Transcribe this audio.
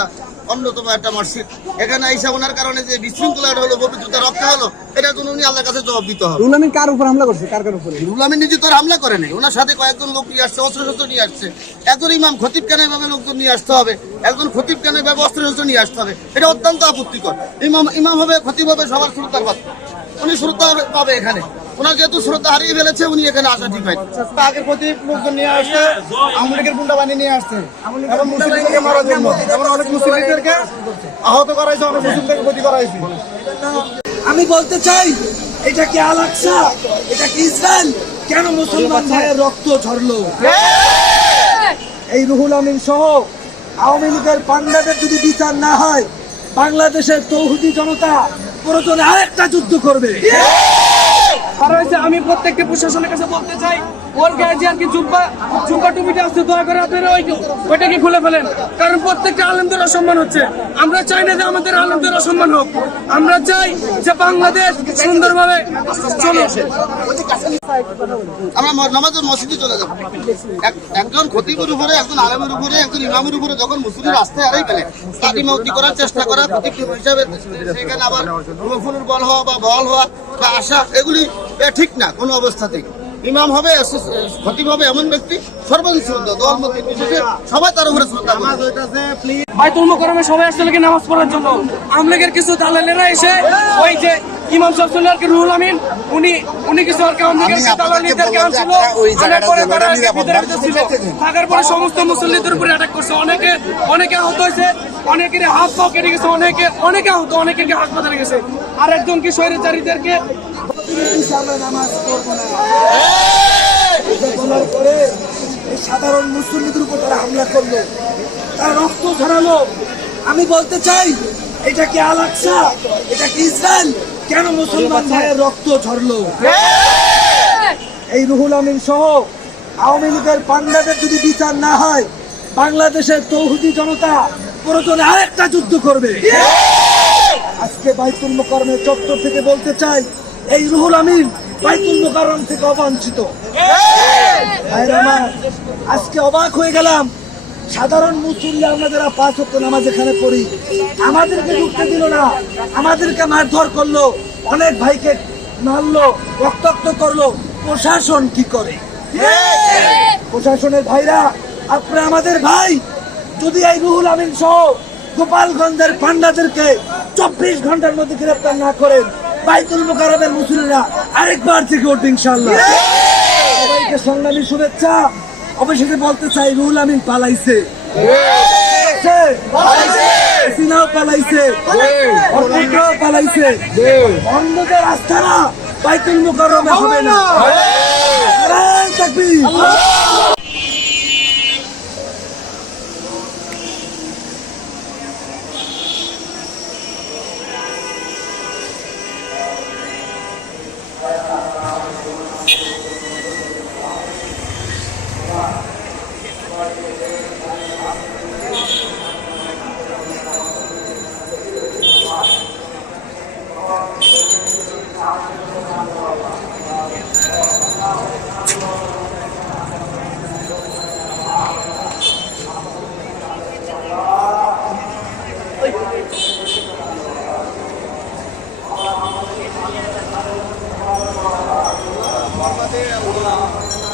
একটা অন্যতম একটা মসজিদ। এখানে আইসা ওনার কারণে যে বিশৃঙ্খলাটা হলো পবিত্রতা রক্ষা হলো এটার জন্য উনি আল্লাহর কাছে জবাব দিতে হবে। রুল আমিন কার উপর হামলা করছে? কার কার উপরে? রুল আমিন নিজে তো হামলা করে নাই। ওনার সাথে কয়েকজন লোক নিয়ে আসছে অস্ত্র শস্ত্র নিয়ে আসছে। একজন ইমাম খতিব কেন এভাবে লোকজন নিয়ে আসতে হবে। একজন খতিব কেন এভাবে অস্ত্র শস্ত্র নিয়ে আসতে হবে। এটা অত্যন্ত আপত্তিকর। ইমাম ইমাম হবে খতিব হবে সবার শ্রদ্ধা পাবে উনি শ্রদ্ধা পাবে এখানে। ওনার যেহেতু শ্রদ্ধা হারিয়ে ফেলেছে উনি এখানে আসা ঠিক হয় আগের প্রতি লোকজন নিয়ে আসছে আওয়ামী লীগের গুন্ডা বানিয়ে নিয়ে আসছে। এবং মুসলিমদেরকে মারার জন্য। এবং অনেক মুসলিমদেরকে আহত করা হয়েছে অনেক মুসলিমদেরকে ক্ষতি করা আমি বলতে চাই এটা কি আলাক্সা এটা কি ইসরায়েল? কেন মুসলমান ভাইয়ের রক্ত ঝরলো? এই রুহুল আমিন সহ আওয়ামী লীগের পান্ডাদের যদি বিচার না হয় বাংলাদেশের তৌহুদি জনতা প্রয়োজনে আরেকটা যুদ্ধ করবে। আর হয়েছে, আমি প্রত্যেকটা প্রশাসনের কাছে বলতে চাই, ওর আর কি জুব্বা জুব্বা টুপিটা আছে, দয়া করে আপনারা ওই খুলে ফেলেন। কারণ প্রত্যেকটা আলেমদের অসম্মান হচ্ছে। আমরা চাই না যে আমাদের আলেমদের অসম্মান হোক। আমরা চাই যে বাংলাদেশ সুন্দরভাবে চলে আমরা নামাজের মসজিদে চলে একজন খতিবের উপরে, একজন আলমের উপরে, একজন ইমামের উপরে যখন মুসলিম রাস্তায় হারাই ফেলে করার চেষ্টা করা হিসাবে সেখানে আবার বল হওয়া বা বল হওয়া বা আসা এগুলি এ ঠিক না কোনো অবস্থাতেই। ইমাম হবে খতিব হবে এমন ব্যক্তি সর্বাধিক শ্রদ্ধা দল মত নির্বিশেষে সবাই তার উপরে শ্রদ্ধা করবে। বাইতুল মোকারমে সবাই আসছে লোকে নামাজ পড়ার জন্য? আমলেগের কিছু দালালেরা এসে ওই যে ইমাম সাহেব কি রুহুল আমিন উনি উনি কিছু আর কি আমলেগের দালালিদেরকে আনছিল। আনার পরে তারা ভিতরে ভিতরে ছিল। থাকার পরে সমস্ত মুসল্লিদের উপরে অ্যাটাক করছে। অনেকে অনেকে আহত হয়েছে অনেকের হাত পাও কেটে গেছে অনেকে অনেকে আহত অনেকের হাসপাতালে গেছে। আর একজন কি স্বৈরাচারীদেরকে আমরা নামাজ পড়ব না। বলার পরে সাধারণ মুসলিমদের উপর তারা হামলা করল। তারা রক্ত ঝরালো। আমি বলতে চাই এটা কি আলাক্সা এটা কি ইসরায়েল? কেন মুসলমান ভাইয়ের রক্ত ঝরলো? এই! রুহুল আমিন সহ আওয়ামী লীগের পান্ডাদের যদি বিচার না হয় বাংলাদেশের তৌহুদি জনতা প্রয়োজনে আরেকটা যুদ্ধ করবে। আজকে বাইতুল মোকারমের চত্বর থেকে বলতে চাই এই রুহুল আমিন বাইতুল থেকে অবাঞ্ছিত। আজকে অবাক হয়ে গেলাম। সাধারণ মুসল্লি আমরা যারা পাঁচ হতো নামাজ এখানে পড়ি। আমাদেরকে ঢুকতে দিল না, আমাদেরকে মারধর করল, অনেক ভাইকে মারলো, রক্তাক্ত করল। প্রশাসন কি করে? প্রশাসনের ভাইরা, আপনারা আমাদের ভাই, যদি এই রুহুল আমিন সহ গোপালগঞ্জের পান্ডাদেরকে চব্বিশ ঘণ্টার মধ্যে গ্রেপ্তার না করেন বাইতুল মোকারমের মুসলিমরা আরেকবার থেকে উঠবে ইনশাল্লাহ সবাইকে সংগ্রামী শুভেচ্ছা। অবশেষে বলতে চাই রুল আমিন পালাইছে। সিনাও পালাইছে! অর্থিকরাও পালাইছে। অন্ধদের আস্থারা বাইতুল মোকারমে হবে না। তাকবীর まで行う。